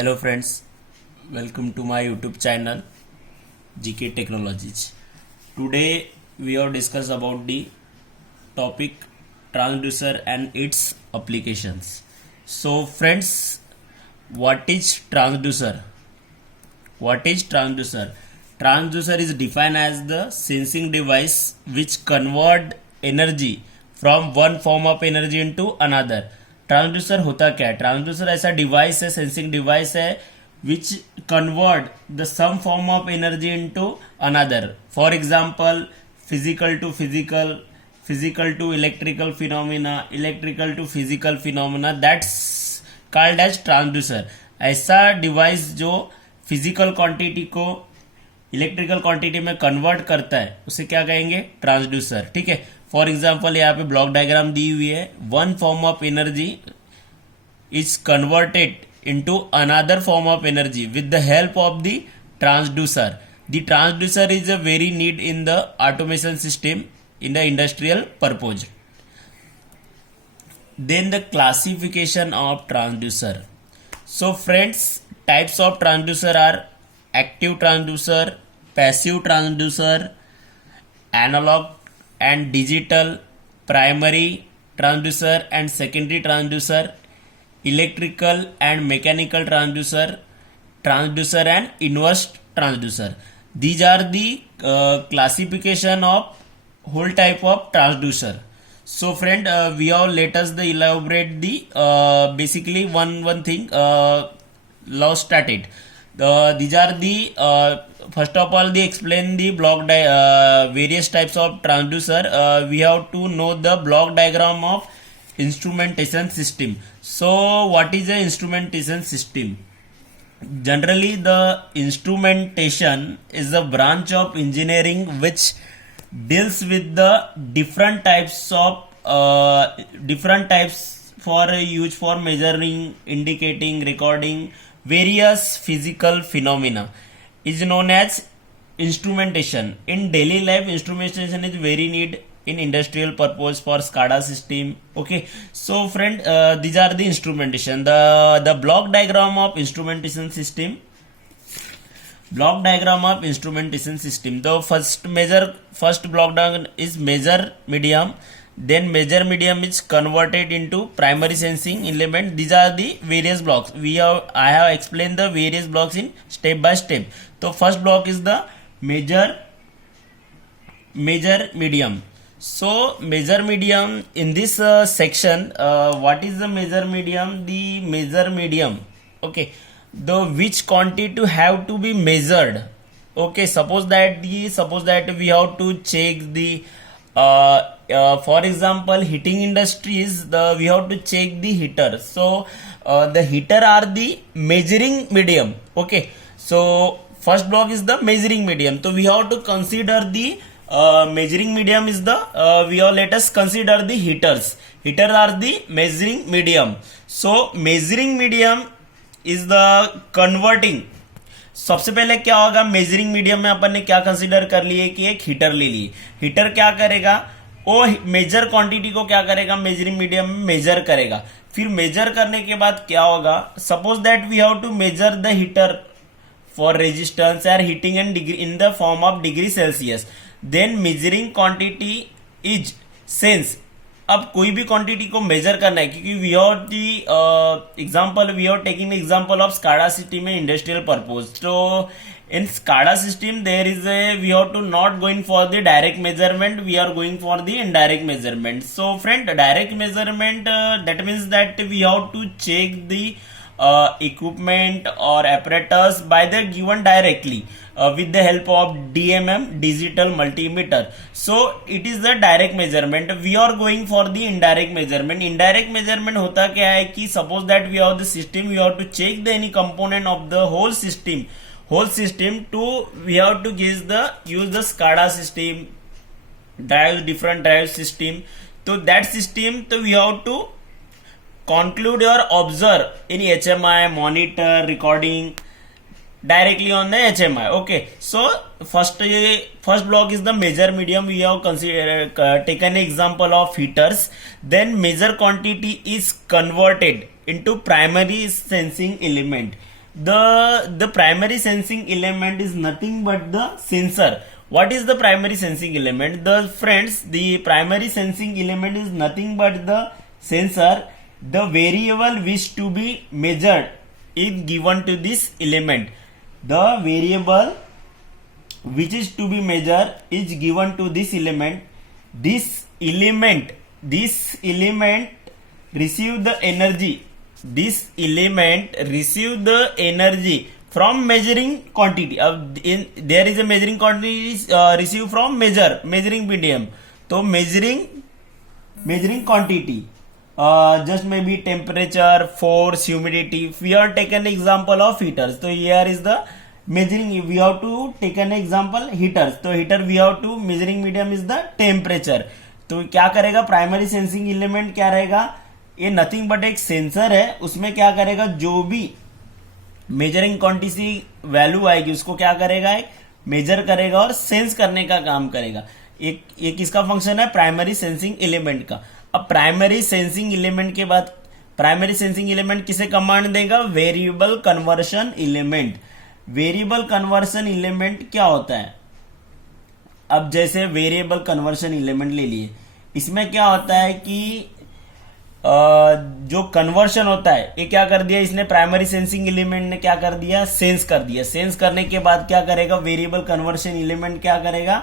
Hello friends, welcome to my YouTube channel GK Technologies. Today we have discussed about the topic transducer and its applications. So friends, what is transducer? What is transducer? Transducer is defined as the sensing device which convert energy from one form of energy into another. Transducer होता क्या है? Transducer ऐसा device है, sensing device है which convert the some form of energy into another. For example physical to physical, physical to electrical phenomena, electrical to physical phenomena, that's called as transducer. ऐसा device जो physical quantity को electrical quantity में convert करता है उसे क्या कहेंगे? Transducer. ठीक है. फॉर एग्जाम्पल यहाँ पे ब्लॉक डायग्राम दी हुई है. One form of energy is converted into another form of energy with the help of the transducer. The transducer is a very need in the automation system in the industrial purpose. Then the classification of transducer. So friends, types of transducer are active transducer, passive transducer, analog and digital, primary transducer and secondary transducer, electrical and mechanical transducer, transducer and inverse transducer. These are the classification of whole type of transducer. So friend, we have let us the elaborate the basically one thing. Now start it. These are the first of all they explain the various types of transducer. We have to know the block diagram of instrumentation system. So what is the instrumentation system? Generally the instrumentation is a branch of engineering which deals with the different types for use for measuring, indicating, recording various physical phenomena is known as instrumentation. In daily life, instrumentation is very need in industrial purpose for SCADA system. Okay, so friend, these are the instrumentation. The block diagram of instrumentation system. Block diagram of instrumentation system. The first block diagram is measure medium. Then measure medium is converted into primary sensing element. These are the various blocks. I have explained the various blocks in step by step. So first block is the measure medium. So measure medium in this section. What is the measure medium? The measure medium. Okay. The which quantity have to be measured. Okay, suppose that we have to check the for example heating industries, we have to check the heater. So the heater are the measuring medium. Okay, so first block is the measuring medium. So we have to consider the measuring medium is the let us consider the heaters. Heater are the measuring medium. So measuring medium is the converting. सबसे पहले क्या होगा? Measuring medium में अपन ने क्या consider कर लिए कि एक हीटर ले ली. हीटर क्या करेगा? वो मेजर क्वांटिटी को क्या करेगा? मेजरिंग मीडियम में मेजर करेगा. फिर मेजर करने के बाद क्या होगा? Suppose that we have to measure the heater for resistance और heating and degree in the form of degree Celsius. Then measuring quantity is sense. अब कोई भी क्वांटिटी को मेजर करना है क्योंकि we have the example, we have taking example of SCADA system में industrial purpose. तो in SCADA system there is we have to not going for the direct measurement, we are going for the indirect measurement. So friend, direct measurement that means that we have to check the equipment or apparatus by the given directly with the help of DMM, digital multimeter. So it is the direct measurement. We are going for the indirect measurement. Indirect measurement होता क्या है कि suppose that we have the system, we have to check the any component of the whole system to we have to use the SCADA system, different drive system. So that system, so we have to conclude or observe any HMI, monitor, recording directly on the HMI. Okay, so first block is the measure medium. We have taken an example of heaters. Then measure quantity is converted into primary sensing element. the primary sensing element is nothing but the sensor. What is the primary sensing element? The friends, the primary sensing element is nothing but the sensor. The variable which to be measured is given to this element. The variable which is to be measured is given to this element. This element receive the energy. This element receive the energy from measuring quantity. There is a measuring quantity received from measuring medium. तो measuring quantity just maybe temperature, force, humidity. We have taken example of heaters. So here is the measuring. We have to take an example heaters. तो heater we have to measuring medium is the temperature. तो क्या करेगा primary sensing element क्या रहेगा, ये nothing but एक sensor है, उसमें क्या करेगा जो भी मेजरिंग क्वांटिटी वैल्यू आएगी उसको क्या करेगा, एक मेजर करेगा और सेंस करने का काम करेगा. एक किसका फंक्शन है, प्राइमरी सेंसिंग एलिमेंट का. अब प्राइमरी सेंसिंग एलिमेंट के बाद प्राइमरी सेंसिंग एलिमेंट किसे कमांड देगा, variable conversion element. Variable conversion element क्या होता है, अब जैसे वेरिएबल कन्वर्शन एलिमेंट ले लिए, इसमें क्या होता है कि जो कन्वर्शन होता है ये क्या कर दिया इसने, प्राइमरी सेंसिंग एलिमेंट ने क्या कर दिया, सेंस कर दिया. सेंस करने के बाद क्या करेगा, वेरिएबल कन्वर्शन एलिमेंट क्या करेगा,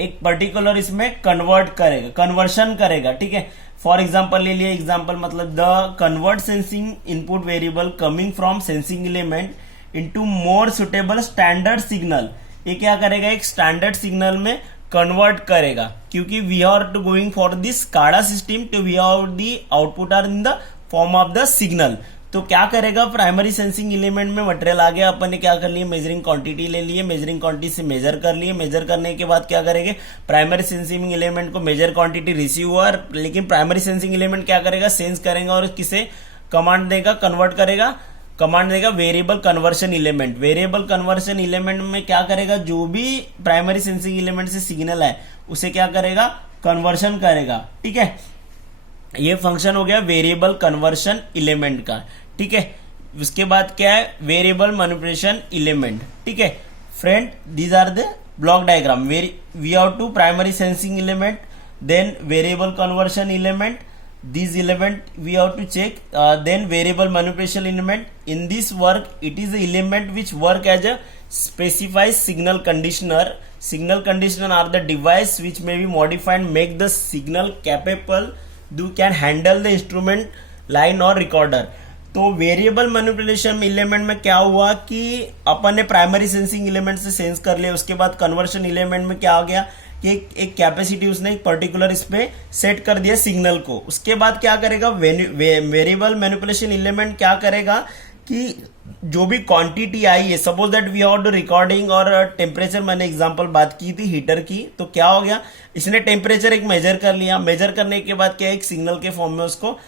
एक पर्टिकुलर इसमें कन्वर्ट करेगा, कन्वर्शन करेगा. ठीक है, फॉर एग्जांपल ले लिए, एग्जांपल मतलब the convert sensing input variable coming from sensing element into more suitable standard signal. ये क्या करेगा, एक स्टैंडर्ड सिग्नल में कन्वर्ट करेगा, क्योंकि we are to going for this SCADA system to we are the output are in the form of the signal. तो क्या करेगा, प्राइमरी सेंसिंग एलिमेंट में मटेरियल आ गया, अपन ने क्या कर लिया, मेजरिंग क्वांटिटी ले लिए, मेजरिंग क्वांटिटी से मेजर कर लिए, मेजर करने के बाद क्या करेंगे, प्राइमरी सेंसिंग एलिमेंट को मेजर क्वांटिटी रिसीव हुआ, लेकिन प्राइमरी सेंसिंग एलिमेंट क्या करेगा, सेंस करेगा और किसे कमांड देगा, कन्वर्ट करेगा, कमांड देगा variable conversion element. Variable conversion element में क्या करेगा, जो भी प्राइमरी सेंसिंग एलिमेंट से सिग्नल है उसे क्या करेगा, कन्वर्शन करेगा. ठीक है, ये फंक्शन हो गया वेरिएबल कन्वर्शन एलिमेंट का. ठीक है, उसके बाद क्या है, वेरिएबल मैनिपुलेशन एलिमेंट. ठीक है friend, these are the block diagram. We have to primary sensing element, then variable conversion element, these element we have to check, then variable manipulation element. In this work it is the element which work as a specified signal conditioner. Signal conditioner are the device which may be modified make the signal capable can handle the instrument line or recorder. तो variable manipulation element में क्या हुआ कि अपन ने primary sensing element से sense कर लिया, उसके बाद कन्वर्शन एलिमेंट में क्या हो गया कि एक कैपेसिटी उसने एक पर्टिकुलर इस पे सेट कर दिया सिग्नल को. उसके बाद क्या करेगा, वेरिएबल मैनिपुलेशन एलिमेंट क्या करेगा कि जो भी क्वांटिटी आई है, suppose that we have to recording और टेम्परेचर, मैंने एग्जांपल बात की थी हीटर की, तो क्या हो गया, इसने टेम्परेचर एक मेजर कर लिया, मेजर करने के बाद क्या एक सिग्नल के फॉर्म में उसको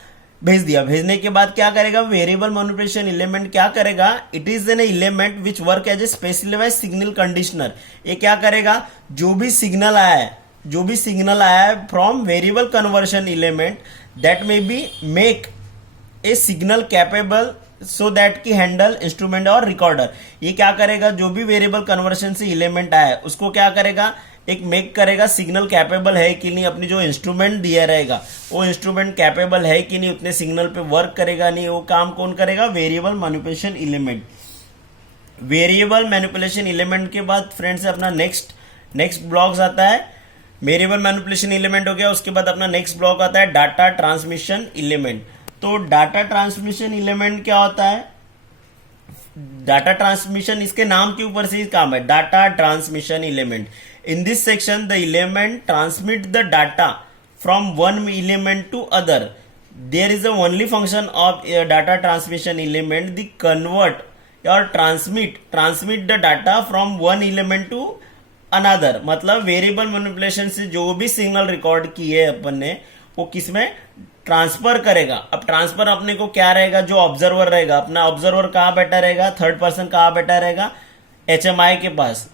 भेज दिया. भेजने के बाद क्या करेगा, वेरिएबल मैनिपुलेशन एलिमेंट क्या करेगा, it is an element which work as a specified signal conditioner. ये क्या करेगा, जो भी सिग्नल आया है from variable conversion element that may be make a signal capable so that की हैंडल इंस्ट्रूमेंट और रिकॉर्डर. ये क्या करेगा, जो भी वेरिएबल कन्वर्शन से एलिमेंट आया है उसको क्या करेगा, एक मेक करेगा सिग्नल कैपेबल है कि नहीं, अपनी जो इंस्ट्रूमेंट दिया रहेगा वो इंस्ट्रूमेंट कैपेबल है कि नहीं, उतने सिग्नल पे वर्क करेगा नहीं, वो काम कौन करेगा, variable manipulation element. Variable manipulation element के बाद फ्रेंड्स अपना नेक्स्ट ब्लॉक्स आता है. वेरिएबल मैनिपुलेशन एलिमेंट हो गया, उसके बाद अपना नेक्स्ट ब्लॉक आता है डाटा ट्रांसमिशन एलिमेंट. तो डाटा ट्रांसमिशन एलिमेंट क्या होता है, डाटा ट्रांसमिशन इसके नाम के ऊपर से ही काम है, data transmission element. In this section, the element transmit the data from one element to other. There is the only function of a data transmission element, the convert or transmit the data from one element to another. मतलब variable manipulation से जो भी signal record किए अपन ने वो किसमें transfer करेगा. अब ट्रांसफर अपने को क्या रहेगा, जो ऑब्जर्वर रहेगा, अपना ऑब्जर्वर कहाँ बैठा रहेगा, थर्ड पर्सन कहाँ बैठा रहेगा, HMI के पास,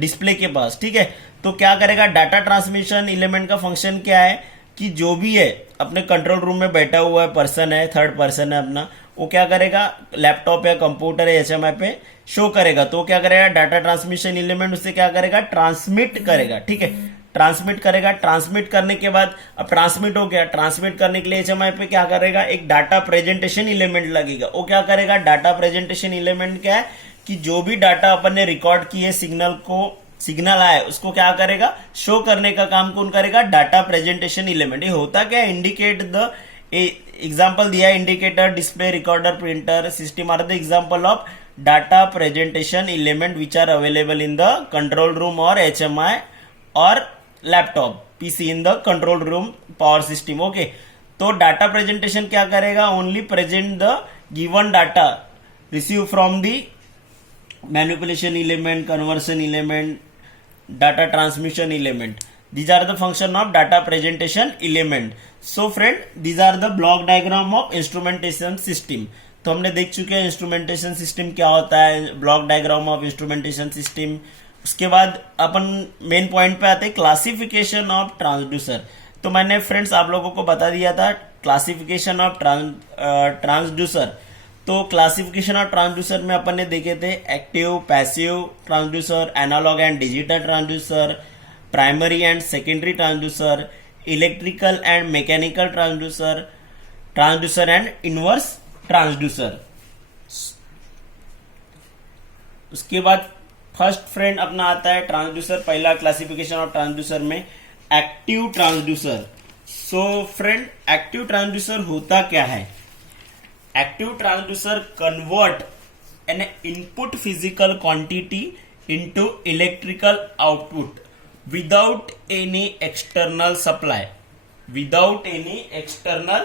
डिस्प्ले के पास. ठीक है, तो क्या करेगा, डाटा ट्रांसमिशन एलिमेंट का फंक्शन क्या है कि जो भी है अपने कंट्रोल रूम में बैठा हुआ है पर्सन है, थर्ड पर्सन है अपना, वो क्या करेगा, लैपटॉप या कंप्यूटर या एचएमआई पे शो करेगा। तो क्या करेगा, डाटा ट्रांसमिशन एलिमेंट उससे क्या करेगा, ट्रांसमिट करेगा। ठीक है, ट्रांसमिट करेगा। ट्रांसमिट करने के बाद अब ट्रांसमिट हो गया, ट्रांसमिट करने के लिए एचएमआई पे क्या करेगा, एक डाटा प्रेजेंटेशन एलिमेंट लगेगा। वो क्या करेगा, डाटा प्रेजेंटेशन एलिमेंट क्या है कि जो भी डाटा अपन ने रिकॉर्ड किए सिग्नल आए उसको क्या करेगा, शो करने का काम कौन करेगा, डाटा प्रेजेंटेशन एलिमेंट। ये होता क्या, इंडिकेट द एग्जाम्पल दिया, indicator, display, recorder, printer system are the example of data presentation element which are available in the control room और एचएमआई और laptop PC in the control room power system. Okay, तो data presentation क्या करेगा, only present the given data receive from the manipulation element, conversion element, data transmission element. These are the function of data presentation element. So friend, these are the block diagram of instrumentation system. तो हमने देख चुके हैं instrumentation system क्या होता है, block diagram of instrumentation system. उसके बाद अपन मेन पॉइंट पे आते हैं, क्लासिफिकेशन ऑफ ट्रांसड्यूसर। तो मैंने फ्रेंड्स आप लोगों को बता दिया था क्लासिफिकेशन ऑफ ट्रांसड्यूसर। तो क्लासिफिकेशन ऑफ ट्रांसड्यूसर में अपन ने देखे थे active, passive transducer, analogue and digital transducer, primary and secondary transducer, electrical and mechanical transducer, transducer and inverse transducer. उसके बाद फर्स्ट फ्रेंड अपना आता है ट्रांसड्यूसर। पहला क्लासिफिकेशन ऑफ ट्रांसड्यूसर में active transducer. So friend, active transducer होता क्या है, active transducer convert an input physical quantity into electrical output without any external supply, without any external